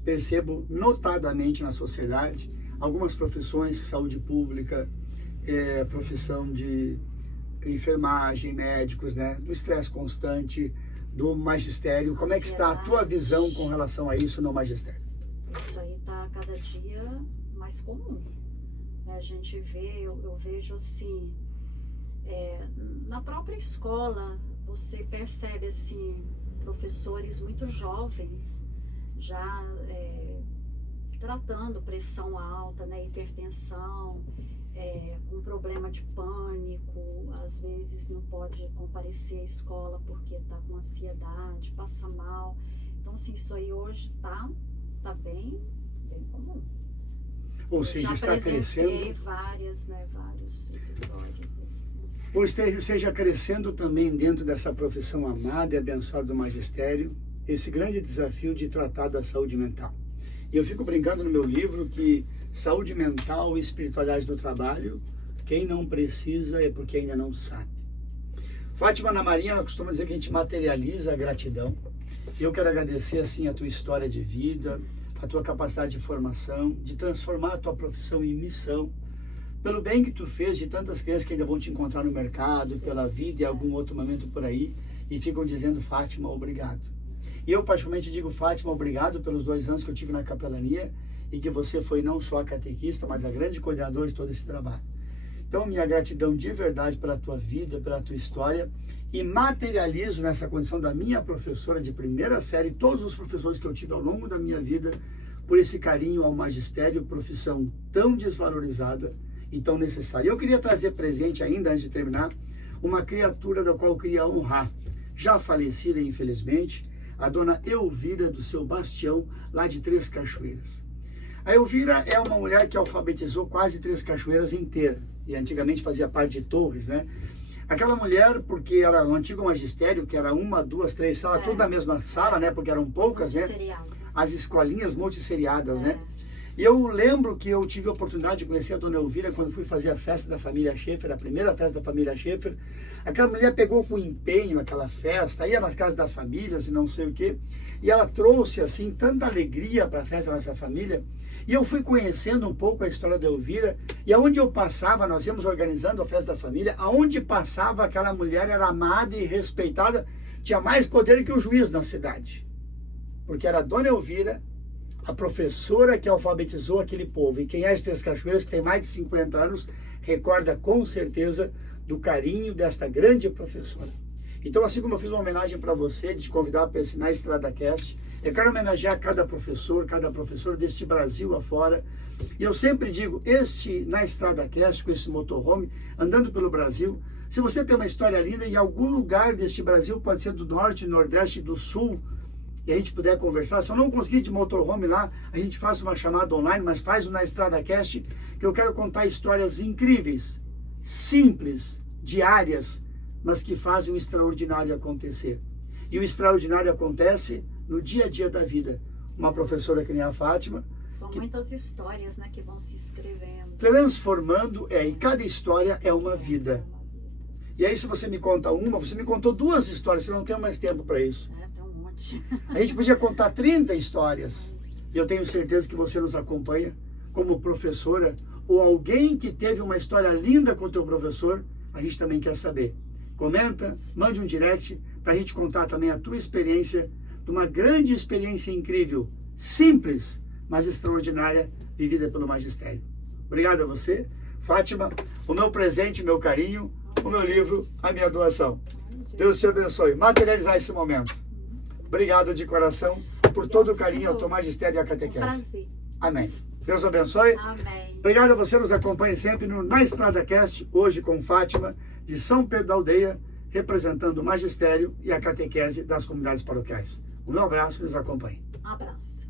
percebo notadamente na sociedade, algumas profissões, saúde pública, profissão de enfermagem, médicos, né, do estresse constante, do magistério. Como é que está a tua visão com relação a isso no magistério? Isso aí está cada dia mais comum. A gente vê, eu vejo assim, na própria escola, você percebe assim, professores muito jovens, já tratando pressão alta, né, hipertensão, com problema de pânico, às vezes não pode comparecer à escola porque está com ansiedade, passa mal. Então, assim, isso aí hoje tá bem comum. Ou seja, já está crescendo. vários episódios assim. Ou esteja crescendo também dentro dessa profissão amada e abençoada do magistério, esse grande desafio de tratar da saúde mental. E eu fico brincando no meu livro que saúde mental e espiritualidade no trabalho, quem não precisa é porque ainda não sabe. Fátima Ana Maria, ela costuma dizer que a gente materializa a gratidão. E eu quero agradecer assim a tua história de vida, a tua capacidade de formação, de transformar a tua profissão em missão, pelo bem que tu fez de tantas crianças que ainda vão te encontrar no mercado, pela vida e algum outro momento por aí, e ficam dizendo, Fátima, obrigado. E eu particularmente digo, Fátima, obrigado pelos 2 anos que eu tive na capelania e que você foi não só a catequista, mas a grande coordenadora de todo esse trabalho. Então, minha gratidão de verdade pela tua vida, pela tua história, e materializo nessa condição da minha professora de primeira série, todos os professores que eu tive ao longo da minha vida, por esse carinho ao magistério, profissão tão desvalorizada e tão necessária. Eu queria trazer presente ainda, antes de terminar, uma criatura da qual eu queria honrar, já falecida infelizmente, a dona Elvira do seu Bastião, lá de Três Cachoeiras. A Elvira é uma mulher que alfabetizou quase Três Cachoeiras inteira, e antigamente fazia parte de Torres, né? Aquela mulher, porque era o antigo magistério, que era 1, 2, 3 salas, tudo na mesma sala, né? Porque eram poucas, né? As escolinhas multisseriadas, né? E eu lembro que eu tive a oportunidade de conhecer a dona Elvira quando fui fazer a festa da família Schaeffer, a primeira festa da família Schaeffer. Aquela mulher pegou com empenho aquela festa, ia nas casas das famílias e não sei o quê. E ela trouxe, assim, tanta alegria para a festa da nossa família. E eu fui conhecendo um pouco a história da Elvira. E aonde eu passava, nós íamos organizando a festa da família, aonde passava aquela mulher era amada e respeitada, tinha mais poder que o juiz na cidade. Porque era a dona Elvira, a professora que alfabetizou aquele povo. E quem é de Três Cachoeiras, que tem mais de 50 anos, recorda com certeza do carinho desta grande professora. Então, assim como eu fiz uma homenagem para você, de te convidar para assinar a EstradaCast, eu quero homenagear cada professor deste Brasil afora. E eu sempre digo, na EstradaCast, com esse motorhome, andando pelo Brasil, se você tem uma história linda, em algum lugar deste Brasil, pode ser do norte, nordeste, do sul, e a gente puder conversar, se eu não conseguir de motorhome lá, a gente faz uma chamada online, mas faz na EstradaCast, que eu quero contar histórias incríveis, simples, diárias, mas que fazem o extraordinário acontecer. E o extraordinário acontece no dia a dia da vida. Uma professora que nem a Fátima. São muitas histórias, né, que vão se escrevendo. Transformando, e cada história é uma vida. E aí, se você me conta uma, você me contou 2 histórias, eu não tenho mais tempo para isso. Tem um monte. A gente podia contar 30 histórias. E eu tenho certeza que você nos acompanha como professora ou alguém que teve uma história linda com o teu professor, a gente também quer saber. Comenta, mande um direct para a gente contar também a tua experiência, de uma grande experiência incrível, simples, mas extraordinária, vivida pelo magistério. Obrigado a você, Fátima, o meu presente, meu carinho, o meu livro, a minha doação. Deus te abençoe. Materializar esse momento. Obrigado de coração por todo o carinho ao teu magistério e à catequese. Prazer. Amém. Deus abençoe. Amém. Obrigado a você, nos acompanhe sempre Na EstradaCast, hoje com Fátima, de São Pedro da Aldeia, representando o magistério e a catequese das comunidades paroquiais. O meu abraço, nos acompanhe. Um abraço.